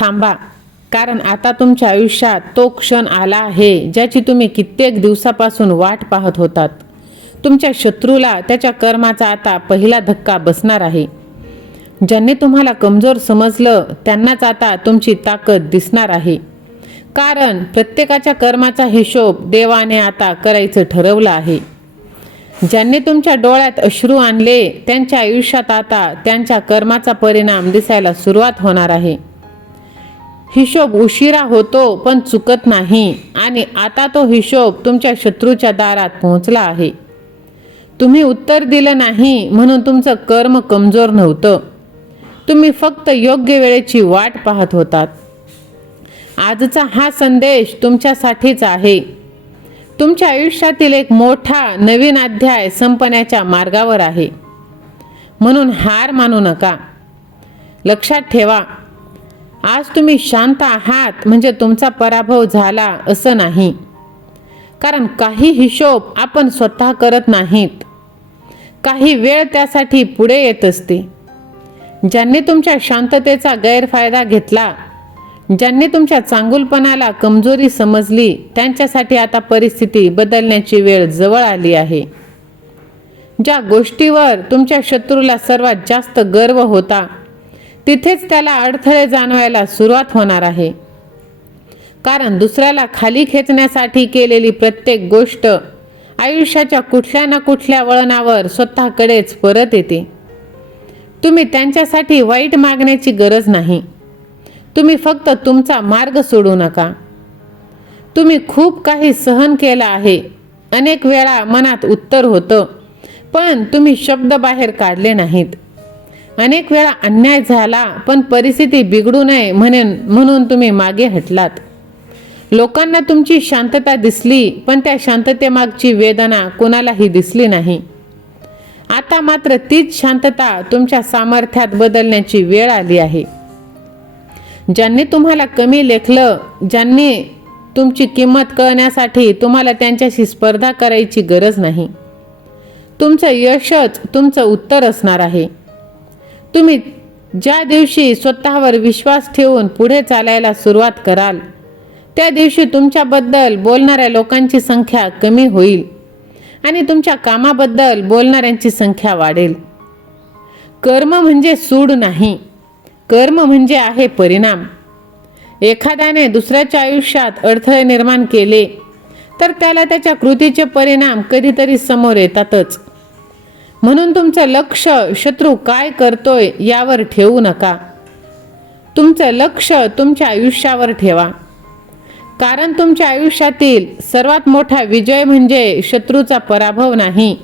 थांबा, कारण आता तुमच्या आयुष्यात तो क्षण आला आहे ज्याची तुम्ही कित्येक दिवसापासून वाट पाहत होतात. तुमच्या शत्रूला त्याच्या कर्माचा आता पहिला धक्का बसणार आहे. ज्यांनी तुम्हाला कमजोर समजलं त्यांनाच आता तुमची ताकद दिसणार आहे. कारण प्रत्येकाच्या कर्माचा हिशोब देवाने आता करायचं ठरवलं आहे. ज्यांनी तुमच्या डोळ्यात अश्रू आणले त्यांच्या आयुष्यात आता त्यांच्या कर्माचा परिणाम दिसायला सुरुवात होणार आहे. हिशोब उशिरा होतो पण चुकत नाही आणि आता तो हिशोब तुमच्या शत्रूच्या दारात पोहोचला आहे. तुम्ही उत्तर दिलं नाही म्हणून तुमचं कर्म कमजोर नव्हतं. तुम्ही फक्त योग्य वेळेची वाट पाहत होतात. आजचा हा संदेश तुमच्यासाठीच आहे. तुमच्या आयुष्यातील एक मोठा नवीन अध्याय संपण्याच्या मार्गावर आहे. म्हणून हार मानू नका. लक्षात ठेवा, आज तुम्ही शांत आहात म्हणजे तुमचा पराभव झाला असं नाही. कारण काही हिशोब आपण स्वतः करत नाहीत. काही वेळ त्यासाठी पुढे येत असते. ज्यांनी तुमच्या शांततेचा गैरफायदा घेतला, ज्यांनी तुमच्या चांगुलपणाला कमजोरी समजली, त्यांच्यासाठी आता परिस्थिती बदलण्याची वेळ जवळ आली आहे. ज्या गोष्टीवर तुमच्या शत्रूला सर्वात जास्त गर्व होता तिथेच त्याला अडथळे जाणवायला सुरुवात होणार आहे. कारण दुसऱ्याला खाली खेचण्यासाठी केलेली प्रत्येक गोष्ट आयुष्याच्या कुठल्या ना कुठल्या वळणावर स्वतःकडेच परत येते. तुम्ही त्यांच्यासाठी वाईट मागण्याची गरज नाही. तुम्ही फक्त तुमचा मार्ग सोडू नका. तुम्ही खूप काही सहन केलं आहे. अनेक वेळा मनात उत्तर होतं पण तुम्ही शब्द बाहेर काढले नाहीत. अनेक वेळा अन्याय झाला पण परिस्थिती बिघडू नये म्हणून तुम्ही मागे हटलात. लोकांना तुमची शांतता दिसली पण त्या शांततेमागची वेदना कोणालाही दिसली नाही. आता मात्र तीच शांतता तुमच्या सामर्थ्यात बदलण्याची वेळ आली आहे. ज्यांनी तुम्हाला कमी लेखलं, ज्यांनी तुमची किंमत कळण्यासाठी तुम्हाला त्यांच्याशी स्पर्धा करायची गरज नाही. तुमचं यशच तुमचं उत्तर असणार आहे. तुम्ही ज्या दिवशी स्वतःवर विश्वास ठेवून पुढे चालायला सुरुवात कराल त्या दिवशी तुमच्याबद्दल बोलणाऱ्या लोकांची संख्या कमी होईल आणि तुमच्या कामाबद्दल बोलणाऱ्यांची संख्या वाढेल. कर्म म्हणजे सूड नाही. कर्म म्हणजे आहे परिणाम. एखाद्याने दुसऱ्याच्या आयुष्यात अडथळे निर्माण केले तर त्याला त्याच्या कृतीचे परिणाम कधीतरी समोर येतातच. म्हणून तुमचं लक्ष शत्रू काय करतोय यावर ठेवू नका. तुमचं लक्ष तुमच्या आयुष्यावर ठेवा. कारण तुमच्या आयुष्यातील सर्वात मोठा विजय म्हणजे शत्रूचा पराभव नाही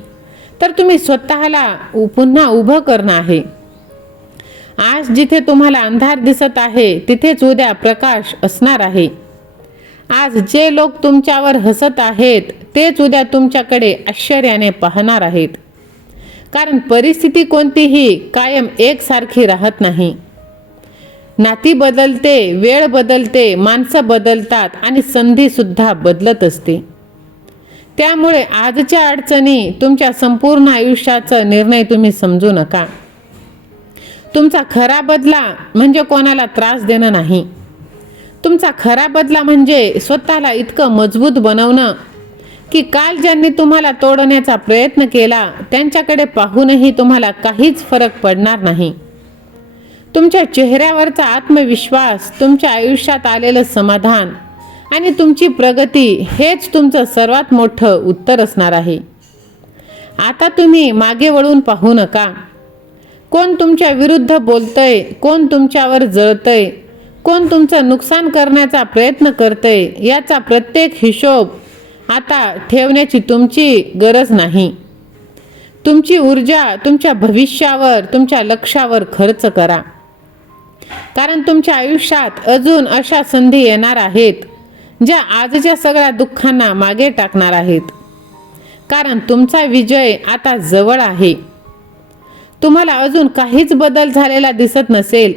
तर तुम्ही स्वतःला पुन्हा उभं करणं आहे. आज जिथे तुम्हाला अंधार दिसत आहे तिथेच उद्या प्रकाश असणार आहे. आज जे लोक तुमच्यावर हसत आहेत तेच उद्या तुमच्याकडे आश्चर्याने पाहणार आहेत. कारण परिस्थिती कोणतीही कायम एकसारखी राहत नाही. नाती बदलते, वेळ बदलते, माणसं बदलतात आणि संधी सुद्धा बदलत असते. त्यामुळे आजच्या अडचणी तुमच्या संपूर्ण आयुष्याचा निर्णय तुम्ही समजू नका. तुमचा खरा बदला म्हणजे कोणाला त्रास देणं नाही. तुमचा खरा बदला म्हणजे स्वतःला इतकं मजबूत बनवणं की काल ज्यांनी तुम्हाला तोडण्याचा प्रयत्न केला त्यांच्याकडे पाहूनही तुम्हाला काहीच फरक पडणार नाही. तुमच्या चेहऱ्यावरचा आत्मविश्वास, तुमच्या आयुष्यात आलेलं समाधान आणि तुमची प्रगती हेच तुमचं सर्वात मोठं उत्तर असणार आहे. आता तुम्ही मागे वळून पाहू नका. कोण तुमच्या विरुद्ध बोलतंय, कोण तुमच्यावर जळतंय, कोण तुमचं नुकसान करण्याचा प्रयत्न करतंय याचा प्रत्येक हिशोब आता ठेवण्याची तुमची गरज नाही. तुमची ऊर्जा तुमच्या भविष्यावर, तुमच्या लक्ष्यावर खर्च करा. कारण तुमच्या आयुष्यात अजून अशा संधी येणार आहेत ज्या आजच्या सगळ्या दुःखांना मागे टाकणार आहेत. कारण तुमचा विजय आता जवळ आहे. तुम्हाला अजून काहीच बदल झालेला दिसत नसेल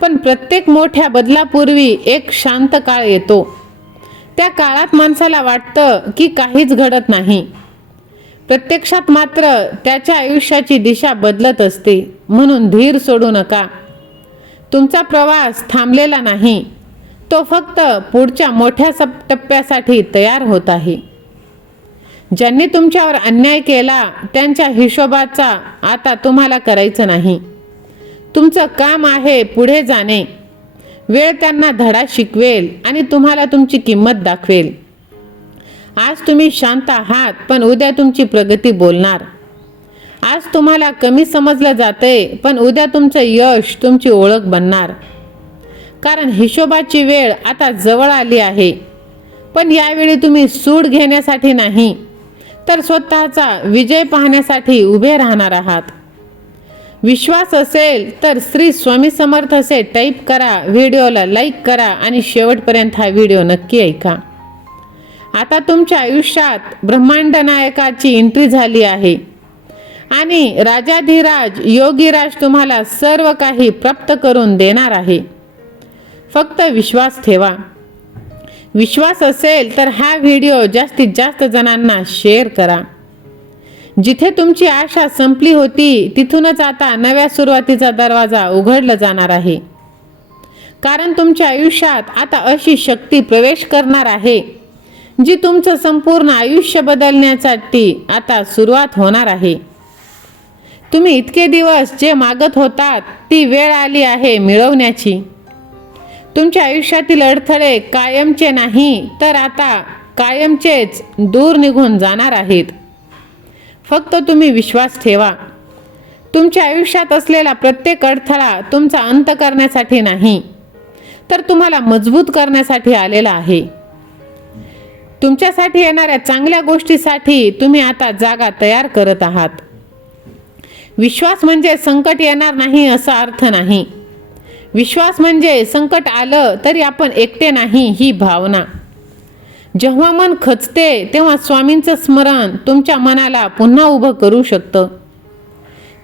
पण प्रत्येक मोठ्या बदलापूर्वी एक शांत काळ येतो. त्या काळात माणसाला वाटतं की काहीच घडत नाही. प्रत्यक्षात मात्र त्याच्या आयुष्याची दिशा बदलत असते. म्हणून धीर सोडू नका. तुमचा प्रवास थांबलेला नाही, तो फक्त पुढच्या मोठ्या टप्प्यासाठी तयार होत आहे. ज्यांनी तुमच्यावर अन्याय केला त्यांच्या हिशोबाचा आता तुम्हाला करायचं नाही. तुमचं काम आहे पुढे जाणे. वेळ त्यांना धडा शिकवेल आणि तुम्हाला तुमची किंमत दाखवेल. आज तुम्ही शांत आहात, पण उद्या तुमची प्रगती बोलणार. आज तुम्हाला कमी समजलं जाते, पण उद्या तुमचं यश तुमची ओळख बनणार. कारण हिशोबाची वेळ आता जवळ आली आहे. पण यावेळी तुम्ही सूड घेण्यासाठी नाही, तर स्वतःचा विजय पाहण्यासाठी उभे राहणार आहात. विश्वास असेल तर श्री स्वामी समर्थ असे टाईप करा, व्हिडिओला लाईक करा आणि शेवटपर्यंत हा व्हिडिओ नक्की ऐका. आता तुमच्या आयुष्यात ब्रह्मांड नायकाची एंट्री झाली आहे आणि राजाधिराज योगीराज तुम्हाला सर्व काही प्राप्त करून देणार आहे. फक्त विश्वास ठेवा. विश्वास असेल तर हा व्हिडिओ जास्तीत जास्त जणांना शेअर करा. जिथे तुमची आशा संपली होती तिथूनच आता नव्या सुरुवातीचा दरवाजा उघडला जाणार आहे. कारण तुमच्या आयुष्यात आता अशी शक्ती प्रवेश करणार आहे जी तुमचं संपूर्ण आयुष्य बदलण्यासाठी आता सुरुवात होणार आहे. तुम्ही इतके दिवस जे मागत होतात ती वेळ आली आहे मिळवण्याची. तुमच्या आयुष्यातील अडथळे कायमचे नाही, तर आता कायमचेच दूर निघून जाणार आहेत. फक्त तुम्ही विश्वास ठेवा. तुमच्या आयुष्यात असलेला प्रत्येक अडथळा तुमचा अंत करण्यासाठी नाही, तर तुम्हाला मजबूत करण्यासाठी आलेला आहे. तुमच्यासाठी येणाऱ्या चांगल्या गोष्टीसाठी तुम्ही आता जागा तयार करत आहात. विश्वास म्हणजे संकट येणार नाही असा अर्थ नाही. विश्वास म्हणजे संकट आलं तरी आपण एकटे नाही ही भावना. जेव्हा मन खचते तेव्हा स्वामींचं स्मरण तुमच्या मनाला पुन्हा उभं करू शकतं.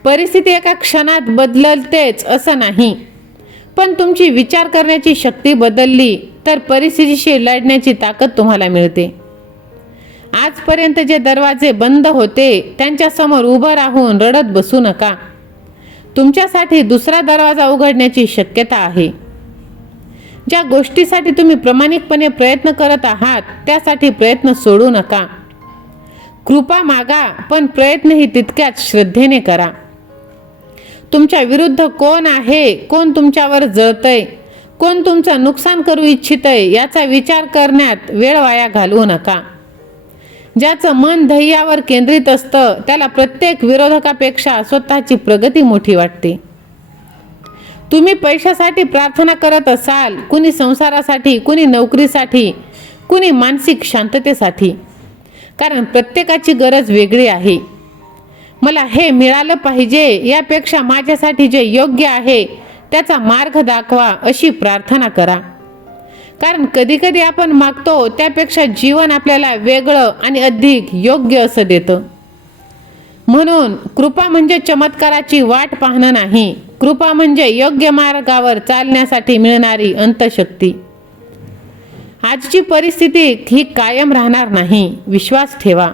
परिस्थिती एका क्षणात बदलतेच असं नाही, पण तुमची विचार करण्याची शक्ती बदलली तर परिस्थितीशी लढण्याची ताकद तुम्हाला मिळते. आजपर्यंत जे दरवाजे बंद होते त्यांच्यासमोर उभं राहून रडत बसू नका. तुमच्यासाठी दुसरा दरवाजा उघडण्याची शक्यता आहे. ज्या गोष्टीसाठी तुम्ही प्रामाणिकपणे प्रयत्न करत आहात त्यासाठी प्रयत्न सोडू नका. कृपा मागा, पण प्रयत्नही तितक्याच श्रद्धेने करा. तुमच्या विरुद्ध कोण आहे, कोण तुमच्यावर जळतंय, कोण तुमचं नुकसान करू इच्छितंय याचा विचार करण्यात वेळ वाया घालवू नका. ज्याचं मन ध्येयावर केंद्रित असतं त्याला प्रत्येक विरोधकापेक्षा स्वतःची प्रगती मोठी वाटते. तुम्ही पैशासाठी प्रार्थना करत असाल, कुणी संसारासाठी, कुणी नोकरीसाठी, कुणी मानसिक शांततेसाठी. कारण प्रत्येकाची गरज वेगळी आहे. मला हे मिळालं पाहिजे यापेक्षा माझ्यासाठी जे योग्य आहे त्याचा मार्ग दाखवा अशी प्रार्थना करा. कारण कधीकधी आपण मागतो त्यापेक्षा जीवन आपल्याला वेगळं आणि अधिक योग्य असं देतं. म्हणून कृपा म्हणजे चमत्काराची वाट पाहणं नाही. कृपा म्हणजे योग्य मार्गावर चालण्यासाठी मिळणारी अंतशक्ती. आजची परिस्थिती ही कायम राहणार नाही. विश्वास ठेवा.